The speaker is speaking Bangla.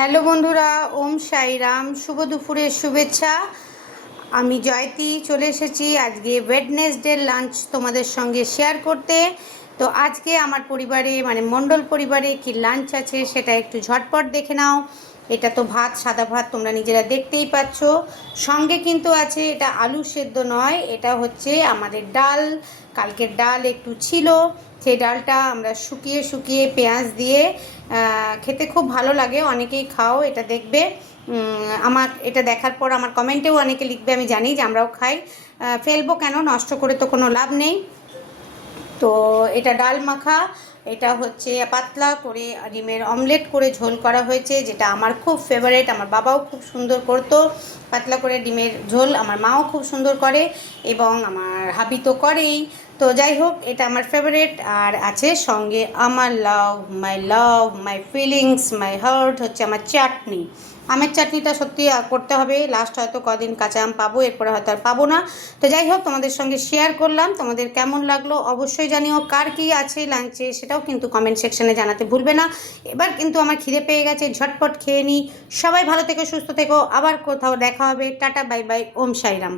হ্যালো বন্ধুরা, ওম সাইরাম, শুভ দুপুরের শুভেচ্ছা। আমি জয়তী চলে এসেছি আজকে ওয়েডনেসডে লাঞ্চ তোমাদের সঙ্গে শেয়ার করতে। তো আজকে আমার পরিবারে মানে মণ্ডল পরিবারে কি লাঞ্চ আছে সেটা একটু ঝটপট দেখে নাও। এটা তো ভাত, সাদা ভাত, তোমরা নিজেরা দেখতেই পাচ্ছ। সঙ্গে কিন্তু আছে, এটা আলু সেদ্ধ নয়, এটা হচ্ছে আমাদের ডাল। কালকের ডাল একটু ছিল, সেই ডালটা আমরা শুকিয়ে শুকিয়ে পেঁয়াজ দিয়ে খেতে খুব ভালো লাগে। অনেকেই খাও, এটা দেখবে। আমার এটা দেখার পর আমার কমেন্টেও অনেকে লিখবে, আমি জানি যে আমরাও খাই। ফেলবো কেন, নষ্ট করে তো কোনো লাভ নেই। তো এটা ডাল মাখা, এটা হচ্ছে পাতলা করে ডিমের অমলেট করে ঝোল করা হয়েছে, যেটা আমার খুব ফেভারিট। আমার বাবাও খুব সুন্দর করতো পাতলা করে ডিমের ঝোল, আমার মাও খুব সুন্দর করে এবং আমার হাবি তো করেই। তো যাই হোক, এটা আমার ফেভারিট। আর আছে সঙ্গে আমার লাভ মাই ফিলিংস মাই হার্ট হচ্ছে আমার চাটনি। আমের চাটনিটা সত্যি করতে হবে, লাস্ট হয়তো কদিন কাঁচা আম পাবো, এরপরে হয়তো আর পাবো না। তো যাই হোক, তোমাদের সঙ্গে শেয়ার করলাম। তোমাদের কেমন লাগলো অবশ্যই জানিও। কার কী আছে লাঞ্চে সেটাও কিন্তু কমেন্ট সেকশনে জানাতে ভুলবে না। এবার কিন্তু আমার খিদে পেয়ে গেছে, ঝটপট খেয়ে নিই। সবাই ভালো থেকো, সুস্থ থেকো, আবার কোথাও দেখা হবে। টাটা, বাই বাই, ওম সাইরাম।